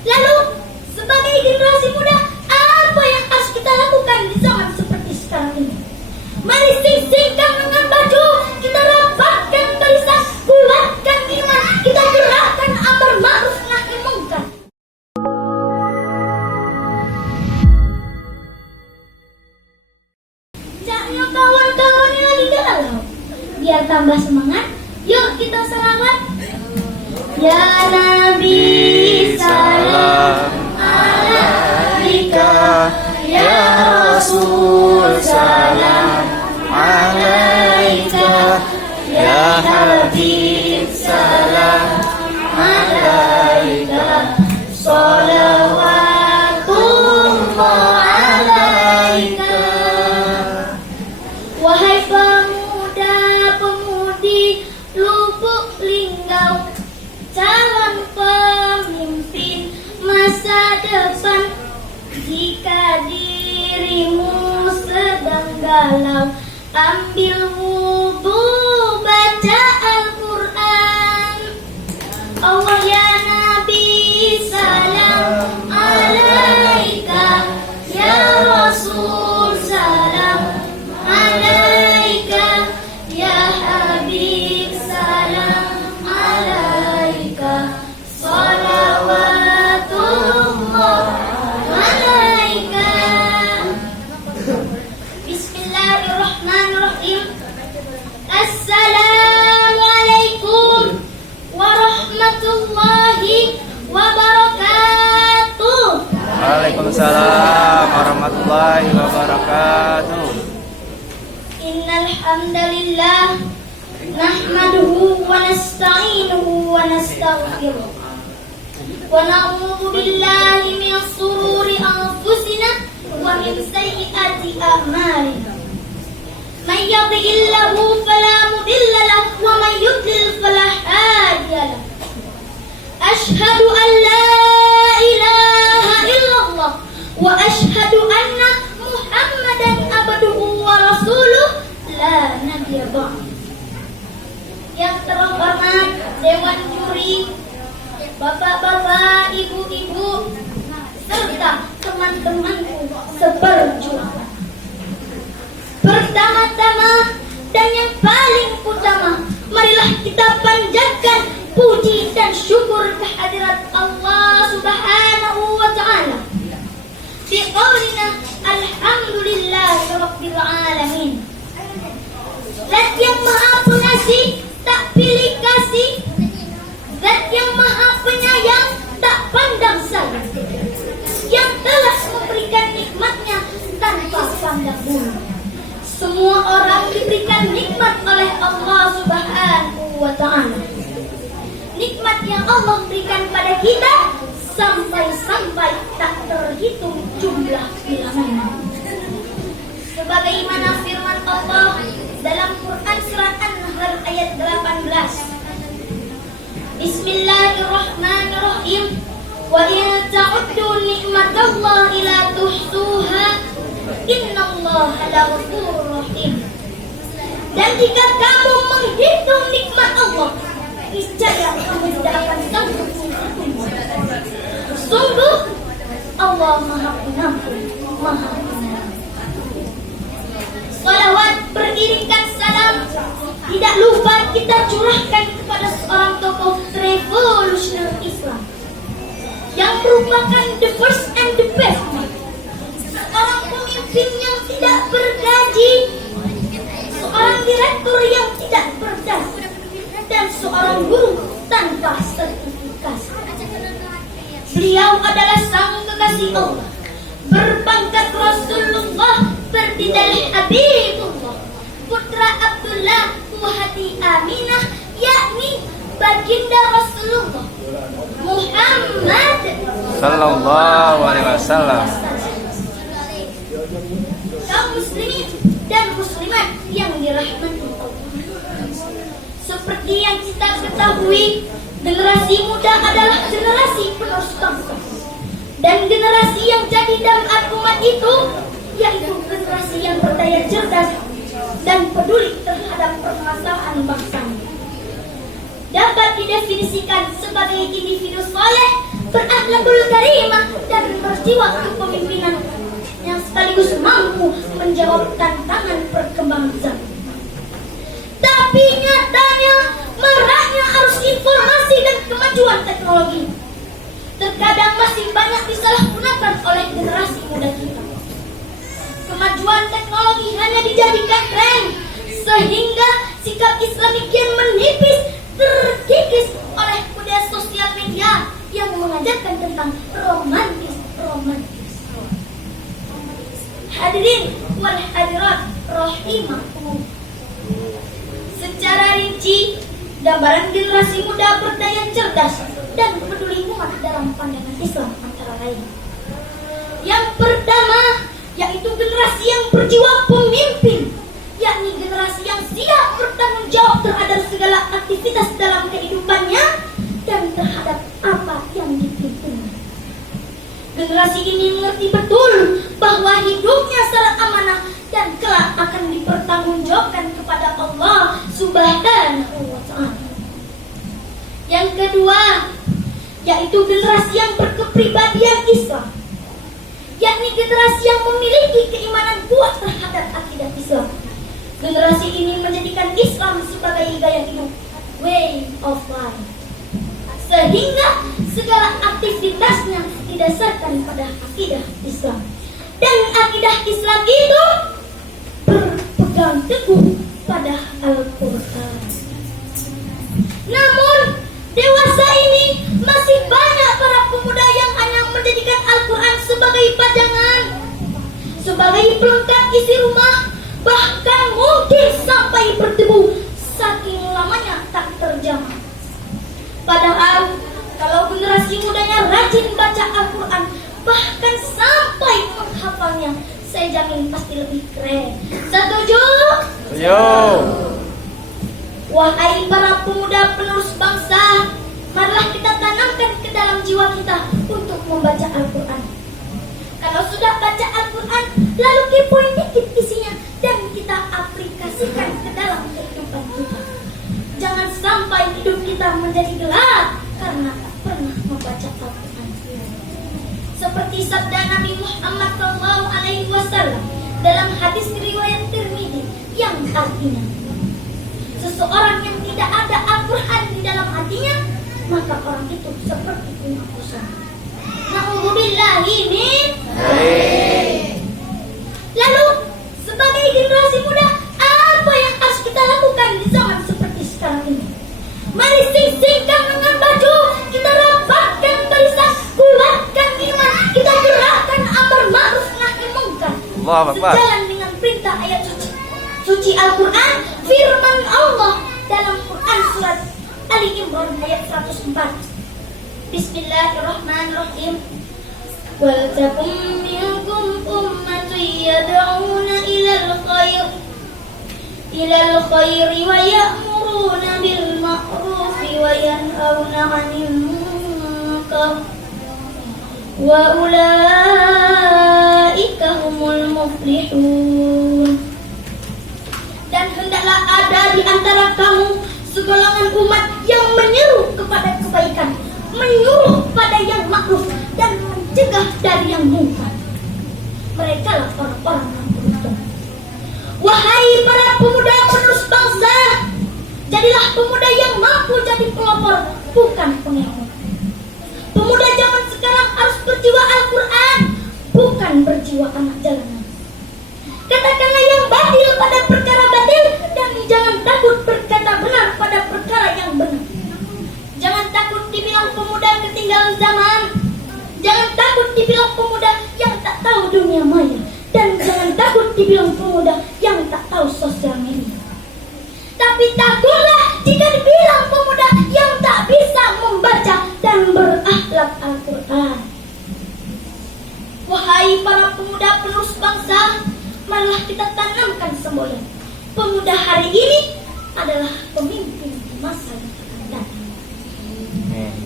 Lalu, sebagai generasi muda, apa yang harus kita lakukan di zaman seperti sekarang ini? Mari sing-singkan dengan baju, kita rapatkan barisan, kuatkan iman, kita gerakkan amar ma'ruf nahi munkar. Jangan kawan-kawannya lagi galau. Biar tambah semangat, yuk kita salawat. Ya Nabi salam alaika, ya Rasul salam alaika, ya Habib salam alaika, salawatullah alaika. Wahai pemuda-pemudi Lubuk Linggau, calon pemimpin masa depan, jika dirimu sedang galau, ambil wudu, baca Al-Quran. Allah ya Nabi salam alaika, ya Rasul salam alaika, ya Habib salam alaika, salawatullah alaika. Bismillahirrahmanirrahim. Assalamualaikum warahmatullahi wabarakatuh. Waalaikumsalam warahmatullahi wabarakatuh. Innal hamdalillah nahmaduhu wa nasta'inuhu wa nastaghfiruh wa na'udzu billahi min shururi anfusina wa min sayyiati a'malina. Man yahdihillahu fala mudilla lahu wa man yudlil fala hadiya lahu. Ashhadu an la ilaha illallah wa ashhadu anna Muhammadan abduhu wa rasuluh la nabiyya ba'd. Yang terhormat Dewan Juri, bapak-bapak, ibu-ibu, serta teman-temanku seperjuangan. Pertama-tama dan yang paling utama, marilah kita panjatkan puji dan syukur kehadirat Allah Subhanahu wa Ta'ala. Biqaulina alhamdulillahi rabbil alamin. Zat yang maha pengasih, tak pilih kasih, Zat yang maha penyayang, tak pandang sayang, yang telah memberikan nikmatnya tanpa pandang bulu. Semua orang diberikan nikmat oleh Allah Subhanahu wa Ta'ala. Nikmat yang Allah berikan pada kita sampai-sampai tak terhitung jumlah bilangannya. Sebagaimana firman Allah dalam Quran surat An-Nahl ayat 18. Bismillahirrahmanirrahim. Wa in ta'uddu ni'matallahi la tuhsuha, innallaha laghafurur rahim. Dan jika kamu menghitung nikmat Allah, niscaya kamu tidak akan sanggup menghitungnya. Sungguh Allah Maha Pengampun, Maha Penyayang. Salawat beriringkan salam tidak lupa kita curahkan kepada seorang tokoh revolusioner Islam yang merupakan the first and the best, seorang pemimpin yang tidak bergaji, seorang direktur yang tidak berdasi, dan seorang guru tanpa sertifikasi. Beliau adalah sang kekasih Allah, berpangkat Rasulullah, bertidal Habibullah, putra Abdullah Wahati Aminah, yakni baginda Rasulullah Muhammad Sallallahu alaihi wasallam. Kaum muslimin dan muslimat yang dirahmati Allah, seperti yang kita ketahui, generasi muda adalah generasi penerus bangsa. Dan generasi yang jadi dalam umat itu yaitu generasi yang berdaya cerdas dan peduli terhadap permasalahan bangsa. Dapat didefinisikan sebagai individu soleh berakhlakul karimah, dan berjiwa kepemimpinan yang sekaligus mampu menjawab tantangan perkembangan zaman. Tapi nyatanya maraknya arus informasi dan kemajuan teknologi terkadang masih banyak disalahgunakan oleh generasi muda kita. Kemajuan teknologi hanya dijadikan tren, sehingga sikap Islami kian menipis, terkikis oleh budaya sosial media yang mengajarkan tentang romantis. Hadirin wal hadirat rahimakumullah. Secara rinci, gambaran generasi muda berdaya cerdas dan peduli umat dalam pandangan Islam antara lain. Yang pertama, yaitu generasi yang berjiwa pemimpin, yakni generasi yang siap bertanggung jawab terhadap segala aktivitas dalam kehidupannya dan terhadap apa yang dipimpinnya. Generasi ini mengerti betul bahwa hidupnya secara amanah dan kelak akan dipertanggungjawabkan kepada Allah Subhanahu wa Ta'ala. Yang kedua, yaitu generasi yang berkepribadian Islam, yakni generasi yang memiliki keimanan kuat terhadap akidah Islam. Generasi ini menjadikan Islam sebagai gaya hidup, way of life, sehingga segala aktivitasnya didasarkan pada akidah Islam. Dan akidah Islam itu berpegang teguh pada Al-Quran. Namun dewasa ini masih banyak para pemuda yang hanya menjadikan Al-Quran sebagai pajangan, sebagai pelengkap isi rumah, bahkan mungkin sampai berdebu saking lamanya tak terjamah. Padahal kalau generasi mudanya rajin baca Al-Quran, bahkan sampai menghafalnya, saya jamin pasti lebih keren. Setuju? Yo. Wahai para pemuda penerus bangsa, marilah kita tanamkan ke dalam jiwa kita untuk membaca Al-Quran. Kalau sudah baca Al-Quran, lalu kepoin dikit isinya dan kita aplikasikan ke dalam kehidupan kita. Jangan sampai hidup kita menjadi gelap karena tak pernah membaca Al-Quran. Seperti sabda Nabi Muhammad SAW dalam hadis riwayat Tirmidzi yang artinya, seseorang yang tidak ada Al-Quran di dalam hatinya, maka orang itu seperti bunga kusam. Na'udzubillahi min. Lalu sebagai generasi muda, apa yang harus kita lakukan di zaman seperti sekarang ini? Mari sing-singkan dengan baju, kita rapatkan barisan, kuatkan iman, kita gerakkan amar ma'ruf nahi munkar, sejalan dengan perintah ayat suci Al-Quran, firman Allah dalam Quran surat Ali Imran ayat 104. Bismillahirrahmanirrahim. Wal takum minkum ummatun yad'una ilal khairi wa ya'muruna bil ma'rufi wa yanhauna 'anil munkar wa ulaika humul muflihun. Dan hendaklah ada di antara kamu segolongan umat yang menyeru kepada kebaikan, menyuruh pada yang makruf, dan mencegah dari yang munkar. Mereka lah orang-orang yang beruntung. Wahai para pemuda penerus bangsa, jadilah pemuda yang mampu jadi pelopor, bukan pengekor. Pemuda zaman sekarang harus berjiwa Al-Quran, bukan berjiwa anak jalanan. Katakanlah yang batil pada perkara batil, dan jangan takut berkata benar pada perkara yang benar. Jangan takut dibilang pemuda ketinggalan zaman. Jangan takut dibilang pemuda yang tak tahu dunia maya. Dan jangan takut dibilang pemuda yang tak tahu sosial media. Tapi takutlah jika dibilang pemuda yang tak bisa membaca dan berakhlak Al-Quran. Wahai para pemuda penerus bangsa, marilah kita tanamkan semboyan. Pemuda hari ini adalah pemimpin di masa yang akan datang.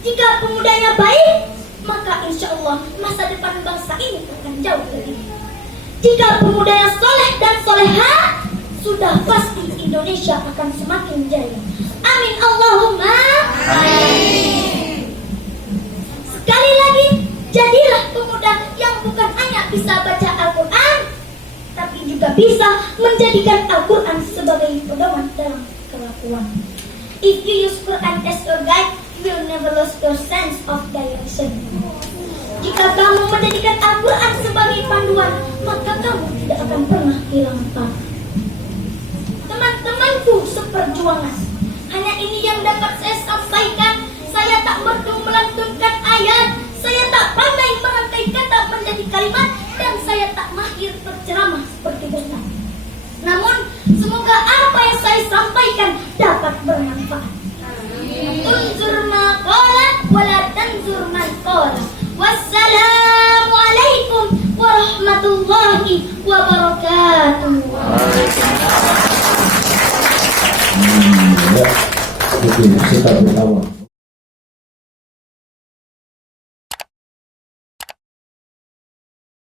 Jika pemudanya baik, maka insya Allah masa depan bangsa ini akan jauh lebih baik. Jika pemudanya soleh dan soleha, sudah pasti Indonesia akan semakin jaya. Amin Allahumma amin. Sekali lagi, jadilah pemuda yang bukan hanya bisa baca Al-Quran, tapi juga bisa menjadikan Al-Quran sebagai pedoman dalam kelakuan. If you use Quran as your guide, you will never lose your sense of direction. Jika kamu menjadikan Al-Quran sebagai panduan, maka kamu tidak akan pernah hilang arah. Teman-temanku seperjuangan, hanya ini yang dapat saya sampaikan. Saya tak merdu melantunkan ayat, saya tak pandai merangkai kata menjadi kalimat, dan saya tak mahir berceramah seperti Ustaz. Namun, semoga apa yang saya sampaikan dapat bermanfaat. Unzur ma qala wala tanzur man qala. Wassalamualaikum warahmatullahi wabarakatuh. Ya, itu kita bersama.